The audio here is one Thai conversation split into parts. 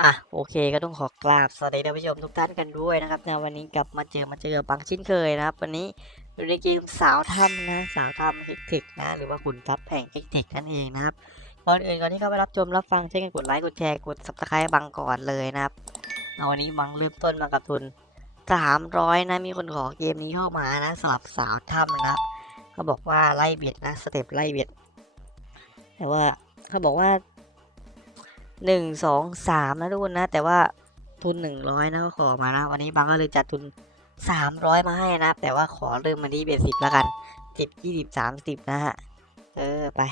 อะโอเคก็ต้องขอกราบสวัสดีท่านผู้ชมทุกท่านกันด้วยนะครับในวันนี้กลับมาเจอมาเจอปังชิ้นเคยนะครับ วันนี้อยู่ในเกมสาวทำนะสาวทำเฮกเทคนะหรือว่าขุนทัพแห่งเฮกเทคนั่นเองนะครับก่อนอื่นก่อนที่เข้าไปรับชมรับฟังช่วยกันกดไลค์กดแชร์กด subscribe บังก่อนเลยนะครับเอาวันนี้บังเริ่มต้นมากับทุนสามร้อยนะมีคนขอเกมนี้เข้ามานะสำหรับสาวถ้ำนะครับ เขาบอกว่าไล่เบียดนะสเต็ปไล่เบียดแต่ว่าเขาบอกว่าหนึ่งสองสามนะทุกคนนะ แต่ว่าทุนหนึ่งร้อยนะก็ขอมานะ วันนี้บางก็เลยจัดทุนสามร้อยมาให้นะ แต่ว่าขอเริ่มมาที่เบียดสิบแล้วกันสิบยี่สิบสามสิบนะฮะเออไป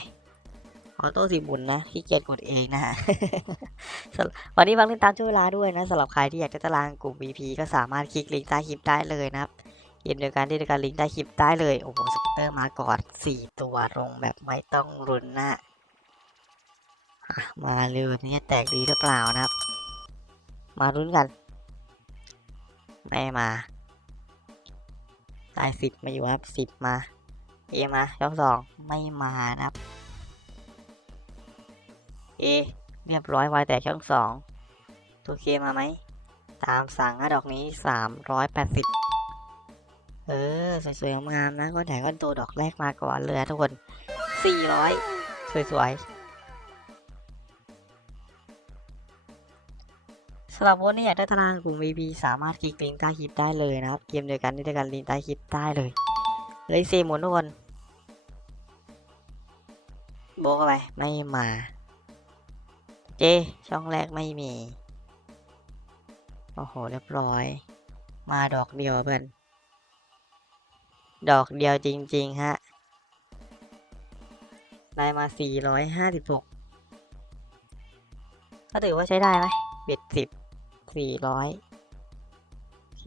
ออโต้สิบบุญนะที่เกียจกดเองนะฮะวันนี้บางเล่นตามช่วงเวลาด้วยนะสำหรับใครที่อยากจะตารางกลุ่ม VP ก็สามารถคลิกลิงก์ใต้คลิปได้เลยนะครับ เกมเดียวกันที่เดียวกันลิงก์ใต้คลิปได้เลย โอ้โหสกิปเตอร์มาก่อนสี่ตัวลงแบบไม่ต้องรุนนะมาเร็วนี้แตกดีหรือเปล่านะครับ มารุ้นกัน ไม่มาได้สิบมาอยู่ครับสิบมา เอมาช่องสองไม่มานะครับ อีเรียบร้อยวายแต่ช่องสองตัวเคมาไหม ตามสั่งนะดอกนี้สามร้อยแปดสิบ เออ สวยๆงามนะก็แต่ก็ตัวดอกแรกมาก่อนเลยทุกคนสี่ร้อยสวยๆสำหรับคนที่อยากได้ตารางกลุ่ม VP สามารถคลิกลิงก์ใต้คลิปได้เลยนะครับ เกมเดียวกันที่เดียวกันลิงก์ใต้คลิปได้เลยเลยสี่หมุนทุกคนโบ้ไปไม่มา เจ ช่องแรกไม่มี โอ้โห เรียบร้อย มาดอกเดียวเพื่อน ดอกเดียวจริง ๆ ฮะ ได้มา 456 ก็ถือว่าใช้ได้ไหมเบ็ดสิบสี่ร้อยโอเค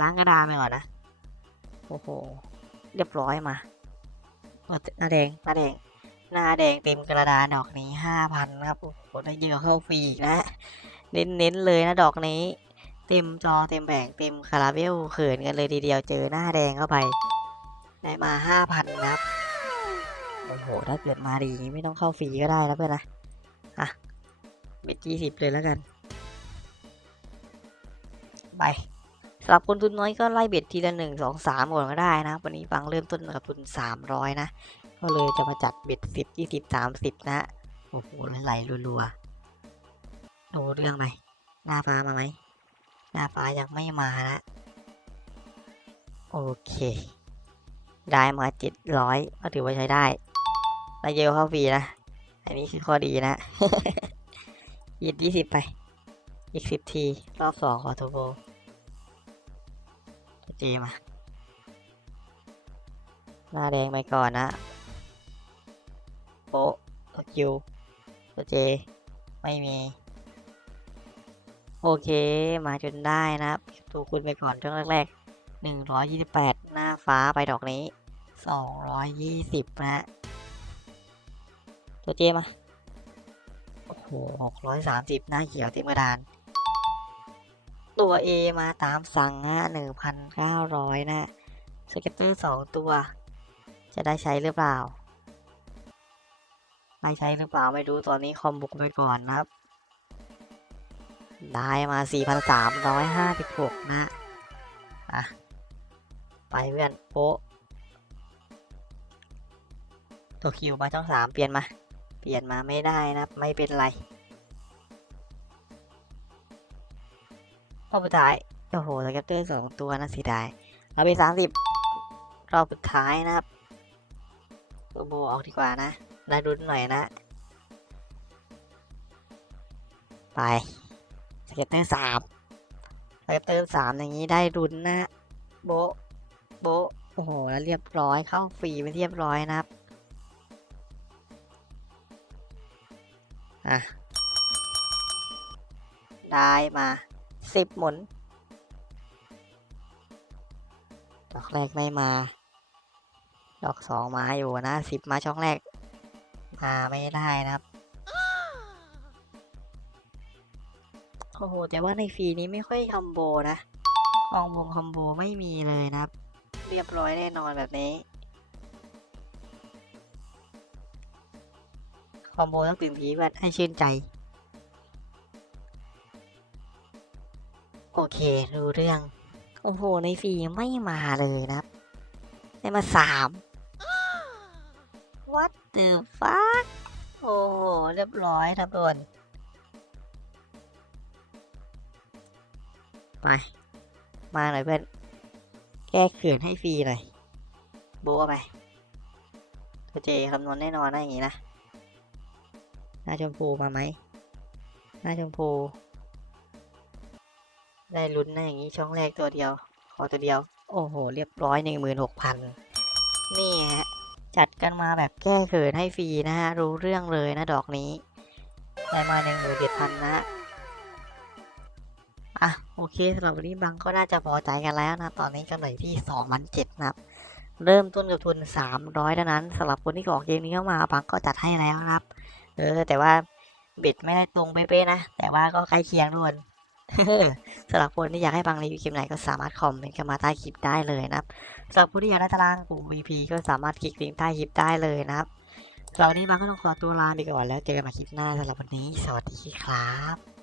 ล้างกระดาษไปก่อนนะ โอ้โห เรียบร้อยมาหน้าแดงหน้าแดงหน้าแดงเต็มกระดาษดอกนี้ห้าพันครับ โอ้โห ได้เยอะเข้าฟรีอีกนะ เน้นๆเลยนะดอกนี้ เต็มจอเต็มแบ่งเต็มคาราเบลเขินกันเลยทีเดียวเจอหน้าแดงเข้าไป ได้มาห้าพันนะครับโอ้โหถ้าเกิดมาดีไม่ต้องเข้าฟรีก็ได้แล้วเพื่อนนะอะเบ็ดยี่สิบเลยแล้วกัน ไปสำหรับคนทุนน้อยก็ไล่เบ็ดทีละหนึ่งสองสามก่อนก็ได้นะ วันนี้ฟังเริ่มต้นกับทุนสามร้อยนะ ก็เลยจะมาจัดเบ็ดสิบยี่สิบสามสิบนะโอ้โหไหลรัวๆดูเรื่องไหมหน้าฟ้ามาไหม หน้าฟ้ายังไม่มานะโอเค ได้มาเจ็ดร้อยก็ถือว่าใช้ได้ไดเยอะเข้าฟรีนะ อันนี้คือข้อดีนะยีดยี่สิบไป อีกสิบที รอบสองขอโทโบเจมา หน้าแดงไปก่อนนะ โปะตัวคิวตัวเจ ไม่มี โอเค มาจนได้นะครับตัวคุณไปก่อนช่วงแรกๆหนึ่งร้อยยี่สิบแปดหน้าฟ้าไปดอกนี้สองร้อยยี่สิบนะตัวเจมาโอ้โหหกร้อยสามสิบหน้าเขียวเต็มกระดาน ตัว A มาตามสั่งฮะหนึ่งพันเก้าร้อยนะสเก็ตเตอร์สองตัว จะได้ใช้หรือเปล่า ไม่ใช้หรือเปล่าไม่รู้ตอนนี้คอมบุกไปก่อนนะครับ ได้มาสี่พันสามร้อยห้าสิบหกนะอะไปเพื่อนโป๊ะตัวคิวมาช่องสามเปลี่ยนมา เปลี่ยนมาไม่ได้นะ ไม่เป็นไรรอบสุดท้าย โอ้โหสแกปเตอร์สองตัวนะสีดายเอาไปสามสิบรอบสุดท้ายนะครับตัวโบออกดีกว่านะได้รุนหน่อยนะ ไป เตเตอร์สามสเก็ตเตอร์สามอย่างนี้ได้รุนนะโบโบโอ้โห แล้วเรียบร้อยเข้าฟรีไปเรียบร้อยนะครับ อะ ได้มาสิบหมุน ดอกแรกไม่มา ดอกสองมาอยู่นะสิบมาช่องแรก มาไม่ได้นะครับ โอ้โห แต่ว่าในฟรีนี้ไม่ค่อยคอมโบนะคอมโบคอมโบไม่มีเลยนะครับ เรียบร้อยแน่นอนแบบนี้ คอมโบต้องถึงทีแบบให้ชื่นใจ โอเครู้เรื่อง โอ้โห ในฟรีไม่มาเลยนะครับ ได้มาสาม What the fuck โอ้โห เรียบร้อยครับทุกคน ไป มาหน่อยเพื่อน แก้เขื่อนให้ฟรีหน่อยบัวไปเจคำนวณแน่นอนนะอย่างงี้นะ หน้าชมพูมาไหม หน้าชมพู ได้ลุ้นนะอย่างนี้ช่องแรกตัวเดียว ขอตัวเดียว โอ้โห เรียบร้อยหนึ่งหมื่นหกพันนี่ฮะ จัดกันมาแบบแก้เขินให้ฟรีนะฮะ รู้เรื่องเลยนะดอกนี้ ได้มาหนึ่งหมื่นเจ็ดพันนะ อะโอเคสำหรับวันนี้บังก็น่าจะพอใจกันแล้วนะตอนนี้กำไรที่สองพันเจ็ดนะครับ เริ่มต้นกับทุนสามร้อยเท่านั้นสำหรับคนที่กรอกเกมนี้เข้ามาบังก็จัดให้แล้วนะครับ เออ แต่ว่าบ็ดไม่ได้ตรงเป๊ะๆนะ แต่ว่าก็ใกล้เคียงทุกคนสำหรับคนที่อยากให้บังรีวิวคลิปไหนก็สามารถคอมเมนต์กันมาใต้คลิปได้เลยนะครับสำหรับผู้ที่อยากได้ตารางกลุ่ม VP ก็สามารถคลิกลิงก์ใต้คลิปได้เลยนะครับสำหรับวันนี้บังก็ต้องขอตัวลาไปก่อนแล้วเจอกันใหม่คลิปหน้าสำหรับวันนี้ สวัสดีครับ